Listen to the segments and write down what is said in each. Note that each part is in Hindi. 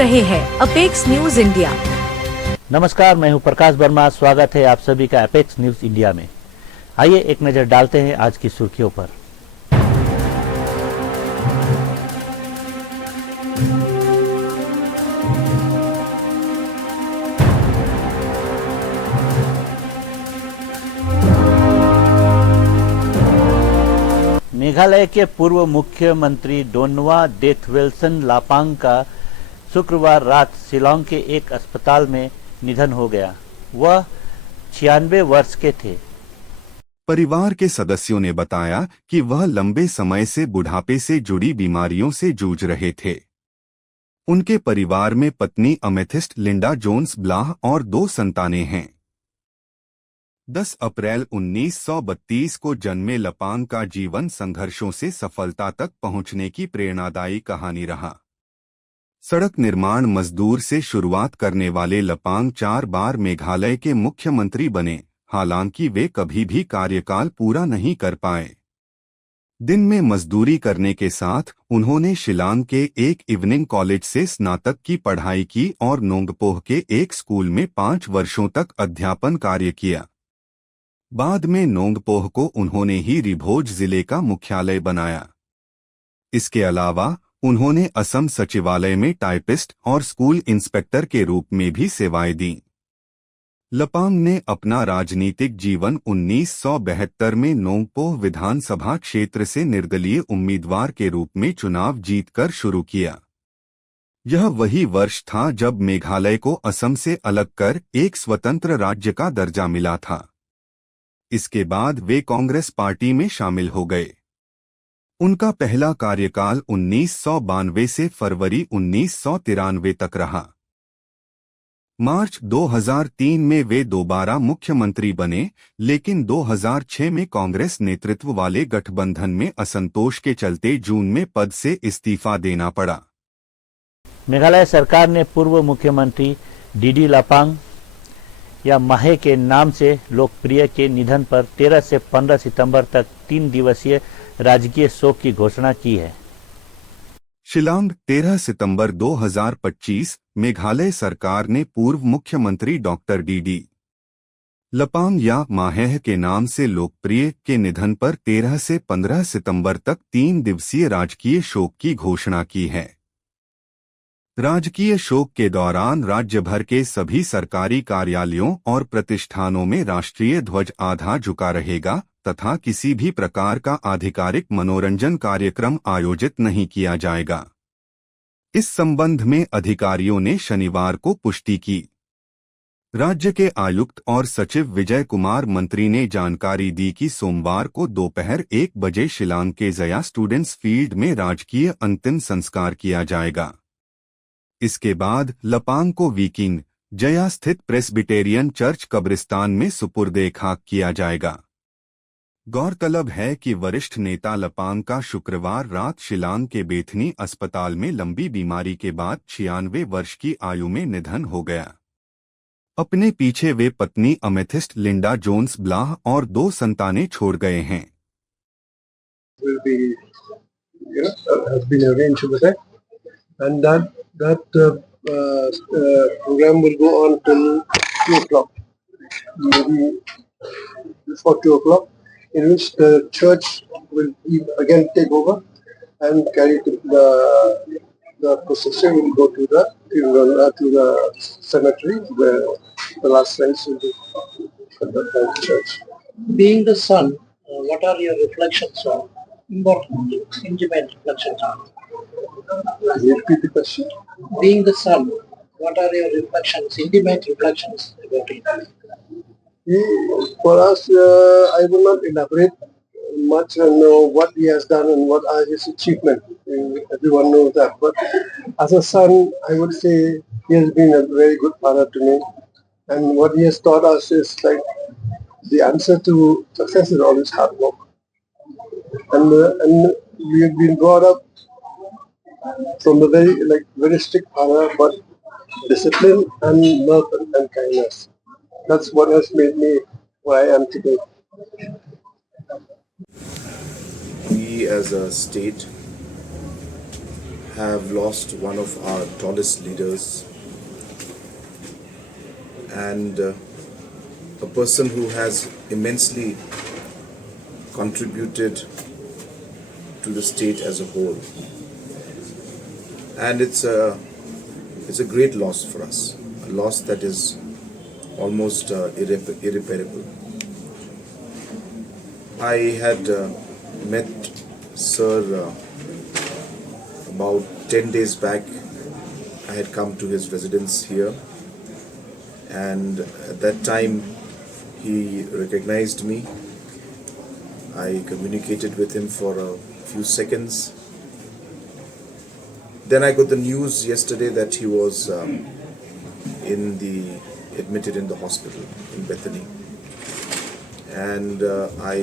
रहे हैं अपेक्स न्यूज इंडिया। नमस्कार, मैं हूं प्रकाश वर्मा। स्वागत है आप सभी का अपेक्स न्यूज इंडिया में। आइए एक नजर डालते हैं आज की सुर्खियों पर। मेघालय के पूर्व मुख्यमंत्री डोनवा डेथवेल्सन लापांग का शुक्रवार रात शिलांग के एक अस्पताल में निधन हो गया। वह 96 वर्ष के थे। परिवार के सदस्यों ने बताया कि वह लंबे समय से बुढ़ापे से जुड़ी बीमारियों से जूझ रहे थे। उनके परिवार में पत्नी अमेथिस्ट लिंडा जोन्स ब्लाह और 2 संतानें हैं। 10 अप्रैल 1932 को जन्मे लपांग का जीवन संघर्षों से सफलता तक पहुंचने की प्रेरणादायी कहानी रहा। सड़क निर्माण मजदूर से शुरुआत करने वाले लपांग 4 बार मेघालय के मुख्यमंत्री बने, हालांकि वे कभी भी कार्यकाल पूरा नहीं कर पाए। दिन में मजदूरी करने के साथ उन्होंने शिलांग के एक इवनिंग कॉलेज से स्नातक की पढ़ाई की और नोंगपोह के एक स्कूल में 5 वर्षों तक अध्यापन कार्य किया। बाद में नोंगपोह को उन्होंने ही रिभोज जिले का मुख्यालय बनाया। इसके अलावा उन्होंने असम सचिवालय में टाइपिस्ट और स्कूल इंस्पेक्टर के रूप में भी सेवाएं दी। लपांग ने अपना राजनीतिक जीवन 1972 में नोंगपोह विधानसभा क्षेत्र से निर्दलीय उम्मीदवार के रूप में चुनाव जीतकर शुरू किया। यह वही वर्ष था जब मेघालय को असम से अलग कर एक स्वतंत्र राज्य का दर्जा मिला था। इसके बाद वे कांग्रेस पार्टी में शामिल हो गए। उनका पहला कार्यकाल 1992 से फरवरी 1993 तक रहा। मार्च 2003 में वे दोबारा मुख्यमंत्री बने, लेकिन 2006 में कांग्रेस नेतृत्व वाले गठबंधन में असंतोष के चलते जून में पद से इस्तीफा देना पड़ा। मेघालय सरकार ने पूर्व मुख्यमंत्री डीडी लापांग या माहे के नाम से लोकप्रिय के निधन पर 13 से 15 सितंबर तक 3 दिवसीय राजकीय शोक की घोषणा की है। शिलांग 13 सितंबर 2025 मेघालय सरकार ने पूर्व मुख्यमंत्री डॉक्टर डीडी लपांग या माहेह के नाम से लोकप्रिय के निधन पर 13 से 15 सितंबर तक 3 दिवसीय राजकीय शोक की घोषणा की है। राजकीय शोक के दौरान राज्य भर के सभी सरकारी कार्यालयों और प्रतिष्ठानों में राष्ट्रीय ध्वज आधा झुका रहेगा तथा किसी भी प्रकार का आधिकारिक मनोरंजन कार्यक्रम आयोजित नहीं किया जाएगा। इस संबंध में अधिकारियों ने शनिवार को पुष्टि की। राज्य के आयुक्त और सचिव विजय कुमार मंत्री ने जानकारी दी कि सोमवार को दोपहर 1 बजे शिलांग के जया स्टूडेंट्स फील्ड में राजकीय अंतिम संस्कार किया जाएगा। इसके बाद लपांग को वीकिंग जया स्थित प्रेस्बिटेरियन चर्च कब्रिस्तान में सुपुर्दे खाक किया जाएगा। गौरतलब है कि वरिष्ठ नेता लपांग का शुक्रवार रात शिलांग के बेथनी अस्पताल में लंबी बीमारी के बाद 96 वर्ष की आयु में निधन हो गया। अपने पीछे वे पत्नी अमेथिस्ट लिंडा जोन्स ब्लाह और 2 संतानें छोड़ गए हैं। That program will go on till 2 o'clock, maybe before 2 o'clock, in which the church will again take over and carry the procession will go to the cemetery where the last rites will be conducted by the church. Being the son, what are your reflections on important, intimate reflections on? Can you repeat the question? Being the son, what are your reflections, intimate reflections about it? For us, I will not elaborate much on what he has done and what are his achievements. Everyone knows that. But as a son, I would say he has been a very good father to me. And what he has taught us is like the answer to success is always hard work. And we have been brought up from a very strict father, but discipline and love and kindness. That's what has made me what I am today. We as a state have lost one of our tallest leaders and a person who has immensely contributed to the state as a whole. And it's a great loss for us, a loss that is almost irreparable. I had met Sir about 10 days back. I had come to his residence here, and at that time he recognized me. I communicated with him for a few seconds. Then I got the news yesterday that he was admitted in the hospital in Bethany, and I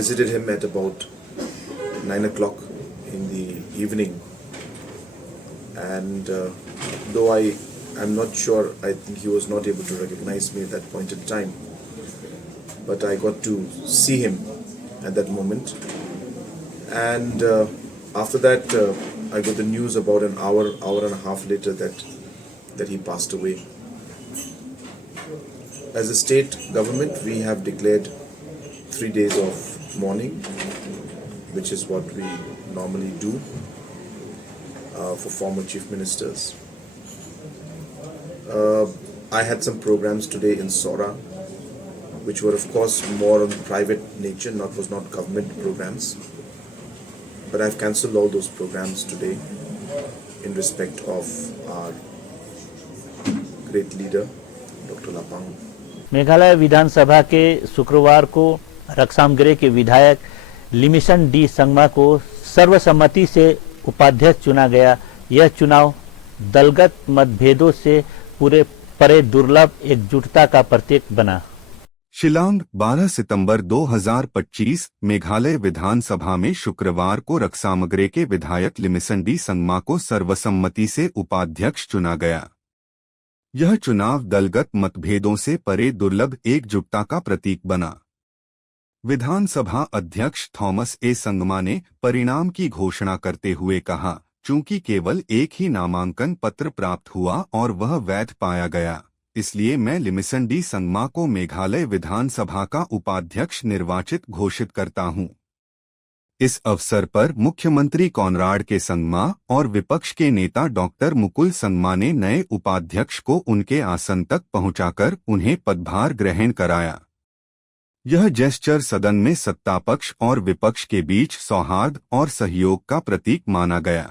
visited him at about 9 o'clock in the evening, and though I'm not sure, I think he was not able to recognize me at that point in time, but I got to see him at that moment. And after that I got the news about an hour and a half later that he passed away. As a state government, we have declared 3 days of mourning, which is what we normally do for former chief ministers. I had some programs today in Sora, which were of course more on private nature, was not government programs. But I've cancelled all those programs today in respect of our great leader, Dr. Lapang. Meghalaya विधानसभा के शुक्रवार को रक्सामगरे के विधायक लिमिसन डी संगमा को सर्वसम्मति से उपाध्यक्ष चुना गया। यह चुनाव दलगत मतभेदों से परे दुर्लभ एकजुटता का प्रतीक बना। शिलांग 12 सितंबर 2025 मेघालय विधानसभा में शुक्रवार को रक्सामगरे के विधायक लिमिसन डी संगमा को सर्वसम्मति से उपाध्यक्ष चुना गया। यह चुनाव दलगत मतभेदों से परे दुर्लभ एकजुटता का प्रतीक बना। विधानसभा अध्यक्ष थॉमस ए संगमा ने परिणाम की घोषणा करते हुए कहा, चूंकि केवल एक ही नामांकन पत्र प्राप्त हुआ और वह वैध पाया गया, इसलिए मैं लिमिसन डी संगमा को मेघालय विधानसभा का उपाध्यक्ष निर्वाचित घोषित करता हूं। इस अवसर पर मुख्यमंत्री कॉनराड के संगमा और विपक्ष के नेता डॉक्टर मुकुल संगमा ने नए उपाध्यक्ष को उनके आसन तक पहुंचाकर उन्हें पदभार ग्रहण कराया। यह जेस्चर सदन में सत्तापक्ष और विपक्ष के बीच सौहार्द और सहयोग का प्रतीक माना गया।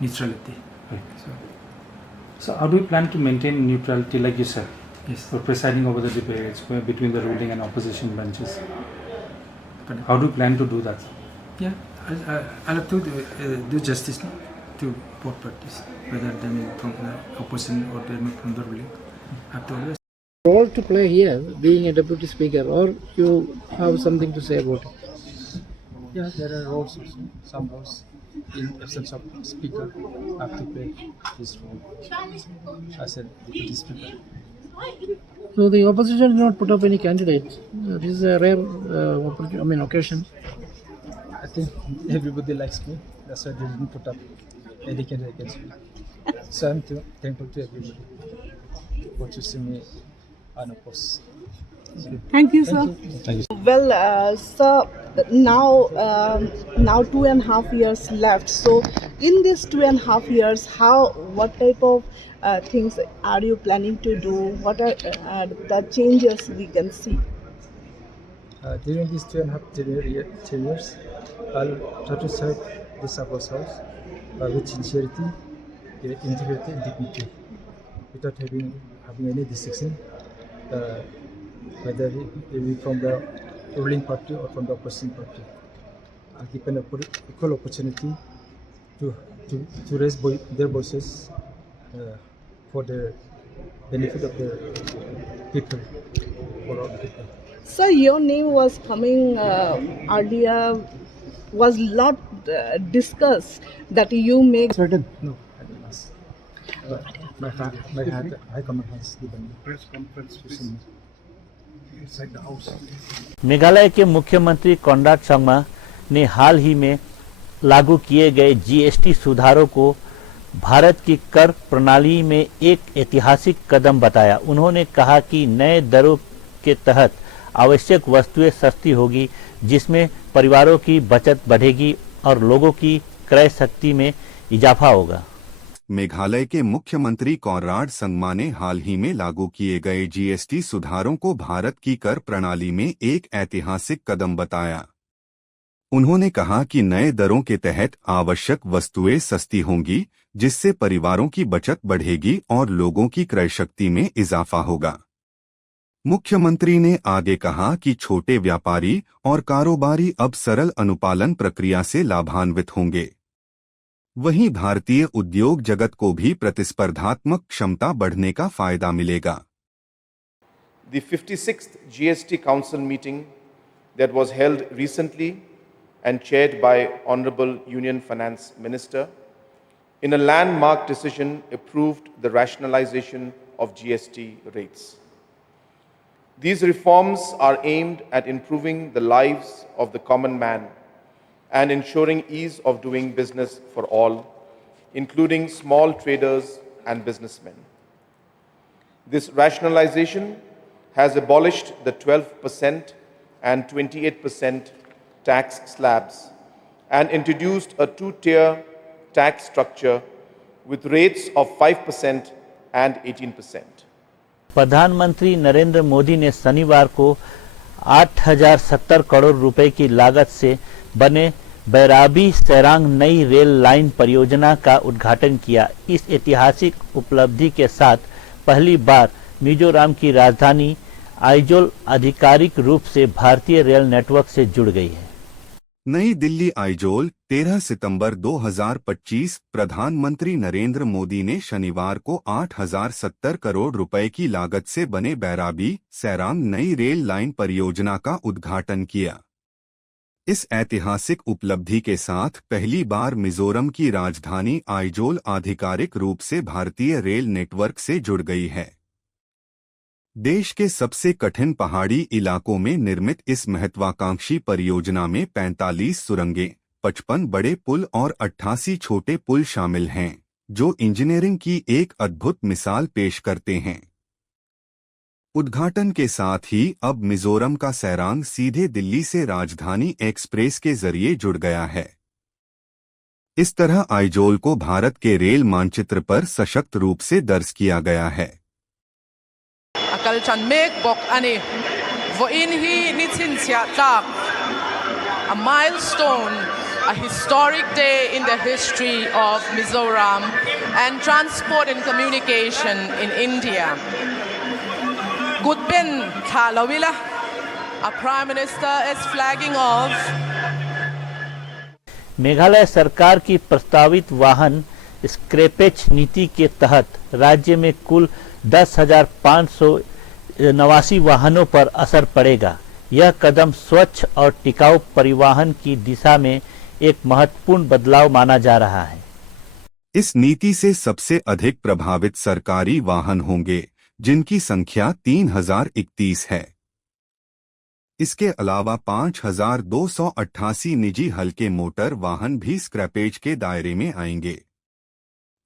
Neutrality. Right. So how do you plan to maintain neutrality, like you said? Yes. For presiding over the debates between the ruling and opposition benches. But how do you plan to do that? Yeah, I have to do justice to both parties, whether they may from the opposition or they may from the ruling. I have to always. Role to play here, being a deputy speaker, or you have something to say about it? Yeah, there are roles also. Some roles. In absence of speaker, I have to play this role as a deputy speaker. So the opposition did not put up any candidates. This is a rare occasion. I think everybody likes me. That's why they didn't put up any candidate against me. So I'm thankful to everybody for choosing me unopposed. Thank you, sir. Thank you. Well, sir, now 2.5 years left. So, in these 2.5 years, what type of things are you planning to do? What are the changes we can see? During these 2.5 years, I'll try to serve the Sabba's house with sincerity, integrity, and dignity, without having any distinction. Whether it be from the ruling party or from the opposition party. I'll give an equal opportunity to raise their voices for the benefit of the people, for all people. Sir, your name was coming earlier, was not discussed that you make. Certain? No, I didn't ask. My high command has given me. Press conference to Meghalaya के मुख्यमंत्री कॉनराड संगमा ने हाल ही में लागू किए गए जीएसटी सुधारों को भारत की कर प्रणाली में एक ऐतिहासिक कदम बताया। उन्होंने कहा कि नए दरों के तहत आवश्यक वस्तुएं सस्ती होगी, जिसमें परिवारों की बचत बढ़ेगी और लोगों की क्रय शक्ति में इजाफा होगा। मेघालय के मुख्यमंत्री कॉनराड संगमा ने हाल ही में लागू किए गए जीएसटी सुधारों को भारत की कर प्रणाली में एक ऐतिहासिक कदम बताया। उन्होंने कहा कि नए दरों के तहत आवश्यक वस्तुएं सस्ती होंगी, जिससे परिवारों की बचत बढ़ेगी और लोगों की क्रय शक्ति में इजाफा होगा। मुख्यमंत्री ने आगे कहा कि छोटे व्यापारी और कारोबारी अब सरल अनुपालन प्रक्रिया से लाभान्वित होंगे। वहीं भारतीय उद्योग जगत को भी प्रतिस्पर्धात्मक क्षमता बढ़ने का फायदा मिलेगा। The 56th GST Council meeting that was held recently and chaired by Honorable Union Finance Minister in a landmark decision approved the rationalization of GST rates. These reforms are aimed at improving the lives of the common man and ensuring ease of doing business for all, including small traders and businessmen. This rationalization has abolished the 12% and 28% tax slabs and introduced a two-tier tax structure with rates of 5% and 18%. प्रधानमंत्री नरेंद्र मोदी ने शनिवार को 8,070 करोड़ रुपए की लागत से बने बैराबी सैरांग नई रेल लाइन परियोजना का उद्घाटन किया। इस ऐतिहासिक उपलब्धि के साथ पहली बार मिजोरम की राजधानी आइजोल आधिकारिक रूप से भारतीय रेल नेटवर्क से जुड़ गई है। नई दिल्ली आइजोल 13 सितंबर 2025। प्रधानमंत्री नरेंद्र मोदी ने शनिवार को 8,070 करोड़ रुपए की लागत से बने बैराबी सैरांग नई रेल लाइन परियोजना का उद्घाटन किया। इस ऐतिहासिक उपलब्धि के साथ पहली बार मिजोरम की राजधानी आइजोल आधिकारिक रूप से भारतीय रेल नेटवर्क से जुड़ गई है। देश के सबसे कठिन पहाड़ी इलाकों में निर्मित इस महत्वाकांक्षी परियोजना में 45 सुरंगें, 55 बड़े पुल और 88 छोटे पुल शामिल हैं, जो इंजीनियरिंग की एक अद्भुत मिसाल पेश करते हैं। उद्घाटन के साथ ही अब मिजोरम का सैरांग सीधे दिल्ली से राजधानी एक्सप्रेस के जरिए जुड़ गया है। इस तरह आइजोल को भारत के रेल मानचित्र पर सशक्त रूप से दर्ज किया गया है। akal chan mek bok ani vo in hi ni chin sia tlak a milestone, a historic day in the history of Mizoram and transport and communication in India. Gudben Thalawila, our Prime Minister is flagging off. Meghalaya सरकार की प्रस्तावित वाहन स्क्रैपेज नीति के तहत राज्य में कुल 10,589 वाहनों पर असर पड़ेगा। यह कदम स्वच्छ और टिकाऊ परिवहन की दिशा में एक महत्वपूर्ण बदलाव माना जा रहा है। इस नीति से सबसे अधिक प्रभावित सरकारी वाहन होंगे, जिनकी संख्या 3,031 है। इसके अलावा 5,288 निजी हल्के मोटर वाहन भी स्क्रैपेज के दायरे में आएंगे।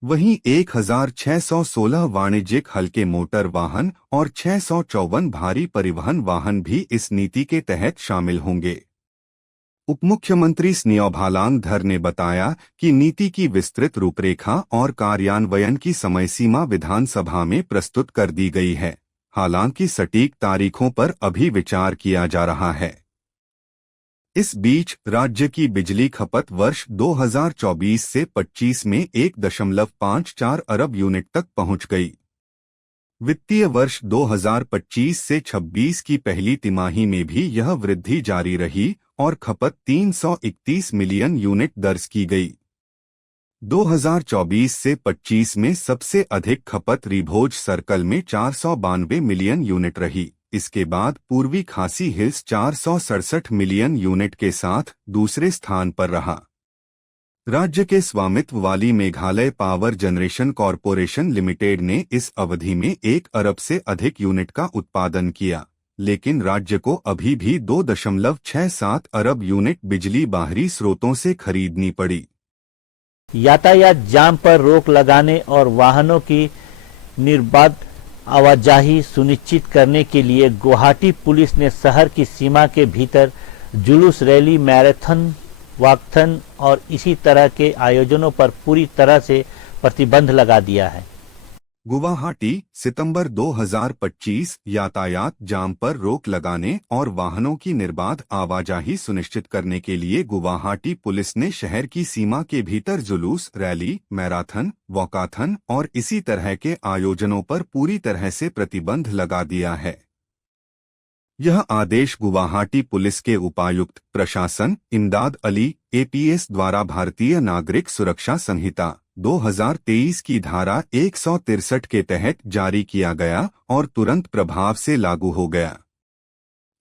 वहीं 1,616 वाणिज्यिक हल्के मोटर वाहन और 654 भारी परिवहन वाहन भी इस नीति के तहत शामिल होंगे। उपमुख्यमंत्री स्नियोभालांग धर ने बताया कि नीति की विस्तृत रूपरेखा और कार्यान्वयन की समय सीमा विधानसभा में प्रस्तुत कर दी गई है। हालांकि सटीक तारीखों पर अभी विचार किया जा रहा है। इस बीच राज्य की बिजली खपत वर्ष 2024 से 25 में 1.54 अरब यूनिट तक पहुंच गई। वित्तीय वर्ष 2025 से 26 की पहली तिमाही में भी यह वृद्धि जारी रही और खपत 331 मिलियन यूनिट दर्ज की गई। 2024 से 25 में सबसे अधिक खपत रिभोज सर्कल में 492 मिलियन यूनिट रही। इसके बाद पूर्वी खासी हिल्स 467 मिलियन यूनिट के साथ दूसरे स्थान पर रहा। राज्य के स्वामित्व वाली Meghalaya power generation corporation limited ने इस अवधि में 1 अरब से अधिक यूनिट का उत्पादन किया, लेकिन राज्य को अभी भी 2.67 अरब यूनिट बिजली बाहरी स्रोतों से खरीदनी पड़ी। यातायात जाम पर रोक लगाने और वाहनों की निर्बाध आवाजाही सुनिश्चित करने के लिए गुवाहाटी पुलिस ने शहर की सीमा के भीतर जुलूस, रैली, मैराथन, वॉकथन और इसी तरह के आयोजनों पर पूरी तरह से प्रतिबंध लगा दिया है। गुवाहाटी, सितंबर 2025। यातायात जाम पर रोक लगाने और वाहनों की निर्बाध आवाजाही सुनिश्चित करने के लिए गुवाहाटी पुलिस ने शहर की सीमा के भीतर जुलूस, रैली, मैराथन, वॉकाथन और इसी तरह के आयोजनों पर पूरी तरह से प्रतिबंध लगा दिया है। यह आदेश गुवाहाटी पुलिस के उपायुक्त प्रशासन इमदाद अली APS द्वारा भारतीय नागरिक सुरक्षा संहिता 2023 की धारा 163 के तहत जारी किया गया और तुरंत प्रभाव से लागू हो गया।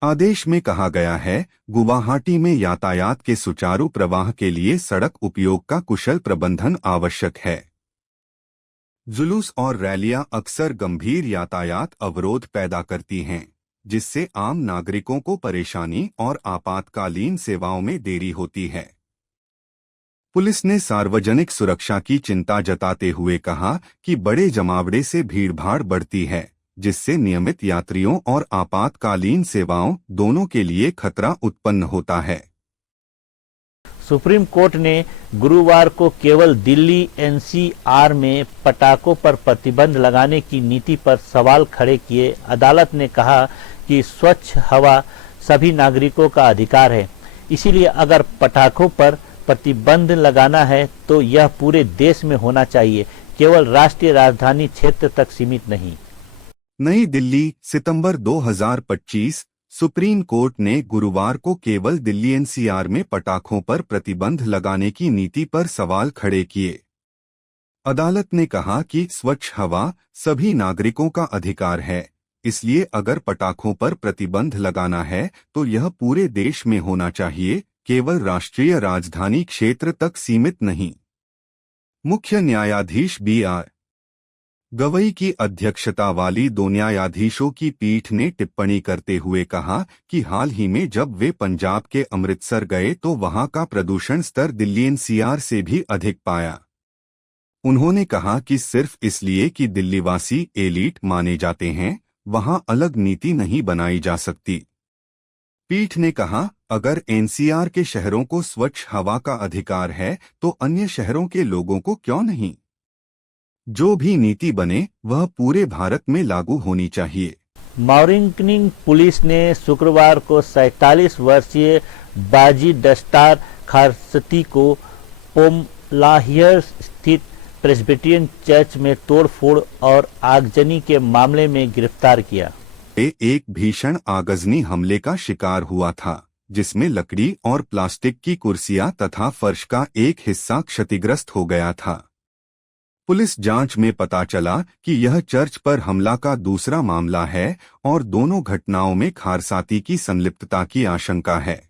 आदेश में कहा गया है, गुवाहाटी में यातायात के सुचारू प्रवाह के लिए सड़क उपयोग का कुशल प्रबंधन आवश्यक है। जुलूस और रैलियां अक्सर गंभीर यातायात अवरोध पैदा करती हैं, जिससे आम नागरिकों को परेशानी और आपातकालीन सेवाओं में देरी होती है। पुलिस ने सार्वजनिक सुरक्षा की चिंता जताते हुए कहा कि बड़े जमावड़े से भीड़भाड़ बढ़ती है, जिससे नियमित यात्रियों और आपातकालीन सेवाओं दोनों के लिए खतरा उत्पन्न होता है। सुप्रीम कोर्ट ने गुरुवार को केवल दिल्ली NCR में पटाखों पर प्रतिबंध लगाने की नीति पर सवाल खड़े किए। अदालत ने कहा कि स्वच्छ हवा सभी नागरिकों का अधिकार है, इसीलिए अगर पटाखों पर प्रतिबंध लगाना है तो यह पूरे देश में होना चाहिए, केवल राष्ट्रीय राजधानी क्षेत्र तक सीमित नहीं। नई दिल्ली, सितंबर 2025। सुप्रीम कोर्ट ने गुरुवार को केवल दिल्ली NCR में पटाखों पर प्रतिबंध लगाने की नीति पर सवाल खड़े किए। अदालत ने कहा कि स्वच्छ हवा सभी नागरिकों का अधिकार है, इसलिए अगर पटाखों पर प्रतिबंध लगाना है तो यह पूरे देश में होना चाहिए, केवल राष्ट्रीय राजधानी क्षेत्र तक सीमित नहीं। मुख्य न्यायाधीश BR गवई की अध्यक्षता वाली 2 न्यायाधीशों की पीठ ने टिप्पणी करते हुए कहा कि हाल ही में जब वे पंजाब के अमृतसर गए तो वहां का प्रदूषण स्तर दिल्ली NCR से भी अधिक पाया। उन्होंने कहा कि सिर्फ इसलिए कि दिल्लीवासी एलीट माने जाते हैं, वहां अलग नीति नहीं बनाई जा सकती। पीठ ने कहा, अगर NCR के शहरों को स्वच्छ हवा का अधिकार है तो अन्य शहरों के लोगों को क्यों नहीं? जो भी नीति बने वह पूरे भारत में लागू होनी चाहिए। मॉर्निंग पुलिस ने शुक्रवार को 47 वर्षीय बाजी डस्टार खारसती को पोमलाहियर स्थित प्रेस्बिटेरियन चर्च में तोड़फोड़ और आगजनी के मामले में गिरफ्तार किया। एक भीषण आगजनी हमले का शिकार हुआ था, जिसमें लकड़ी और प्लास्टिक की कुर्सियां तथा फर्श का एक हिस्सा क्षतिग्रस्त हो गया था। पुलिस जांच में पता चला कि यह चर्च पर हमला का दूसरा मामला है और दोनों घटनाओं में खारसाती की संलिप्तता की आशंका है।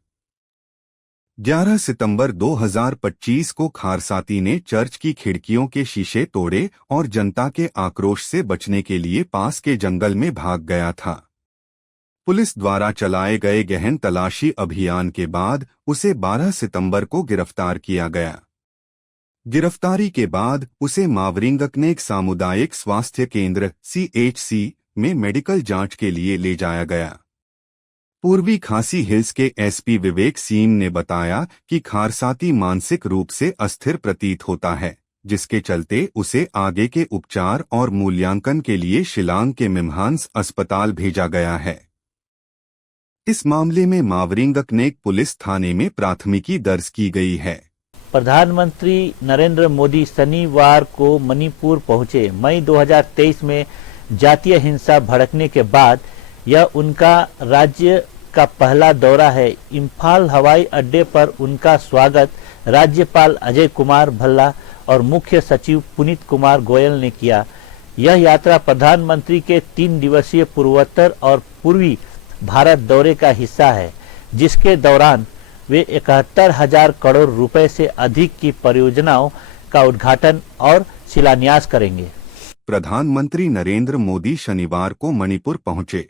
11 सितंबर 2025 को खारसाती ने चर्च की खिड़कियों के शीशे तोड़े और जनता के आक्रोश से बचने के लिए पास के जंगल में भाग गया था। पुलिस द्वारा चलाए गए गहन तलाशी अभियान के बाद उसे 12 सितंबर को गिरफ्तार किया गया। गिरफ्तारी के बाद उसे मावरिंगकनेक सामुदायिक स्वास्थ्य केंद्र CHC में मेडिकल जांच के लिए ले जाया गया। पूर्वी खासी हिल्स के SP विवेक सीम ने बताया कि खारसाती मानसिक रूप से अस्थिर प्रतीत होता है, जिसके चलते उसे आगे के उपचार और मूल्यांकन के लिए शिलांग के मिम्हांस अस्पताल भेजा गया है। इस मामले में मावरिंगकनेक पुलिस थाने में प्राथमिकी दर्ज की गई है। प्रधानमंत्री नरेंद्र मोदी शनिवार को मणिपुर पहुंचे। मई 2023 में जातीय हिंसा भड़कने के बाद यह उनका राज्य का पहला दौरा है। इम्फाल हवाई अड्डे पर उनका स्वागत राज्यपाल अजय कुमार भल्ला और मुख्य सचिव पुनीत कुमार गोयल ने किया। यह यात्रा प्रधानमंत्री के 3 दिवसीय पूर्वोत्तर और पूर्वी भारत दौरे का हिस्सा है, जिसके दौरान वे 71,000 करोड़ रुपए से अधिक की परियोजनाओं का उद्घाटन और शिलान्यास करेंगे। प्रधानमंत्री नरेंद्र मोदी शनिवार को मणिपुर पहुंचे।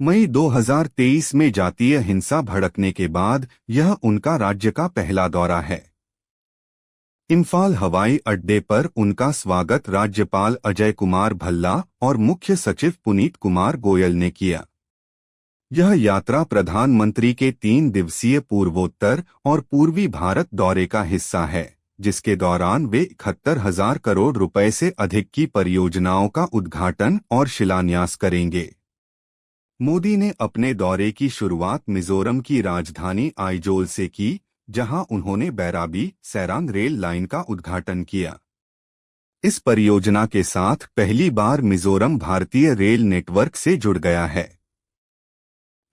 मई 2023 में जातीय हिंसा भड़कने के बाद यह उनका राज्य का पहला दौरा है। इम्फाल हवाई अड्डे पर उनका स्वागत राज्यपाल अजय कुमार भल्ला और मुख्य सचिव पुनीत कुमार गोयल ने किया। यह यात्रा प्रधानमंत्री के 3 दिवसीय पूर्वोत्तर और पूर्वी भारत दौरे का हिस्सा है, जिसके दौरान वे 71,000 करोड़ रुपए से अधिक की परियोजनाओं का उद्घाटन और शिलान्यास करेंगे। मोदी ने अपने दौरे की शुरुआत मिजोरम की राजधानी आइजोल से की, जहां उन्होंने बैराबी सैरांग रेल लाइन का उद्घाटन किया। इस परियोजना के साथ पहली बार मिजोरम भारतीय रेल नेटवर्क से जुड़ गया है।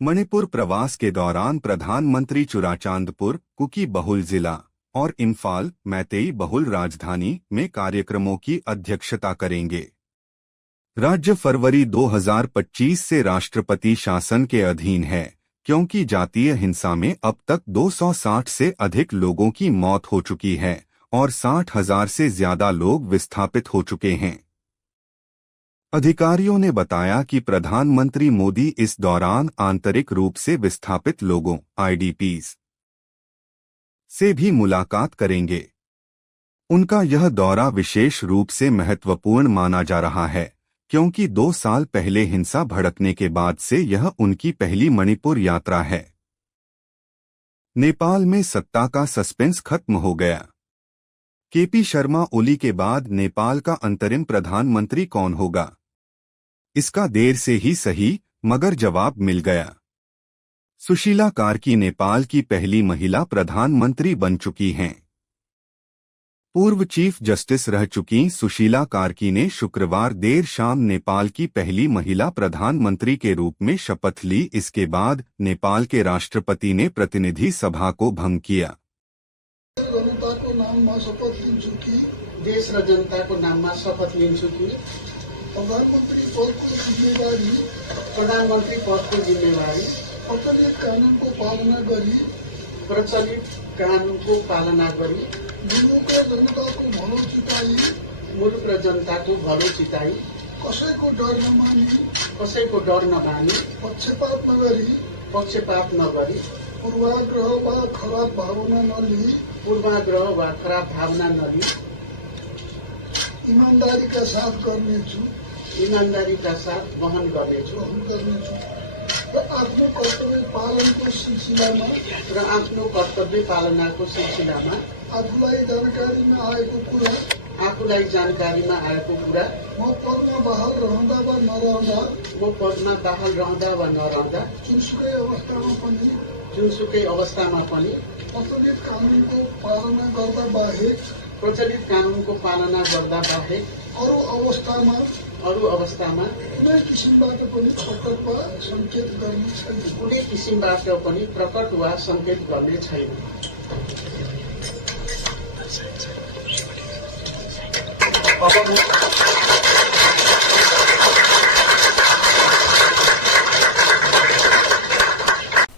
मणिपुर प्रवास के दौरान प्रधानमंत्री चुराचांदपुर, कुकी बहुल जिला और इम्फाल, मैतेई बहुल राजधानी में कार्यक्रमों की अध्यक्षता करेंगे। राज्य फरवरी 2025 से राष्ट्रपति शासन के अधीन है, क्योंकि जातीय हिंसा में अब तक 260 से अधिक लोगों की मौत हो चुकी है और 60,000 से ज्यादा लोग विस्थापित हो चुके हैं। अधिकारियों ने बताया कि प्रधानमंत्री मोदी इस दौरान आंतरिक रूप से विस्थापित लोगों (IDPs) से भी मुलाकात करेंगे। उनका यह दौरा विशेष रूप से महत्वपूर्ण माना जा रहा है, क्योंकि 2 साल पहले हिंसा भड़कने के बाद से यह उनकी पहली मणिपुर यात्रा है। नेपाल में सत्ता का सस्पेंस खत्म हो गया। केपी शर्मा ओली के बाद नेपाल का अंतरिम प्रधानमंत्री कौन होगा? इसका देर से ही सही, मगर जवाब मिल गया। सुशीला कार्की नेपाल की पहली महिला प्रधानमंत्री बन चुकी हैं। पूर्व चीफ जस्टिस रह चुकी सुशीला कार्की ने शुक्रवार देर शाम नेपाल की पहली महिला प्रधानमंत्री के रूप में शपथ ली। इसके बाद नेपाल के राष्ट्रपति ने प्रतिनिधि सभा को भंग किया। जनताको नाममा शपथ लिन्छु कि देश र जनताको नाममा शपथ लिन्छु कि प्रधानमन्त्री पदको जिम्मेवारी प्रचलित कानूनको पालना गरी मुलुक र जनताको भलो चिताई कसैको डर नमानी पक्षपात नगरी पूर्वाग्रह वा खराब भावना नलिई ईमानदारीका साथ वहन गर्नेछु र आफ्नो कर्तव्य पालनाको सिलसिलामा आफूलाई जानकारीमा आएको कुरा म पदमा बहाल रहँदा वा नरहँदा जुनसुकै अवस्थामा पनि प्रचलित कानूनको पालना गर्दा बाहेक अरू अवस्थामा कुनै किसिमबाट पनि प्रकट वा संकेत गर्ने छैन।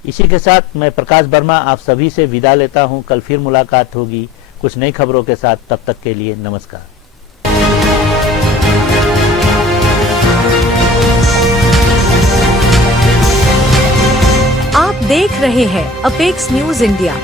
इसी के साथ मैं प्रकाश वर्मा आप सभी से विदा लेता हूं। कल फिर मुलाकात होगी कुछ नई खबरों के साथ। तब तक के लिए नमस्कार। आप देख रहे हैं अपेक्स न्यूज इंडिया।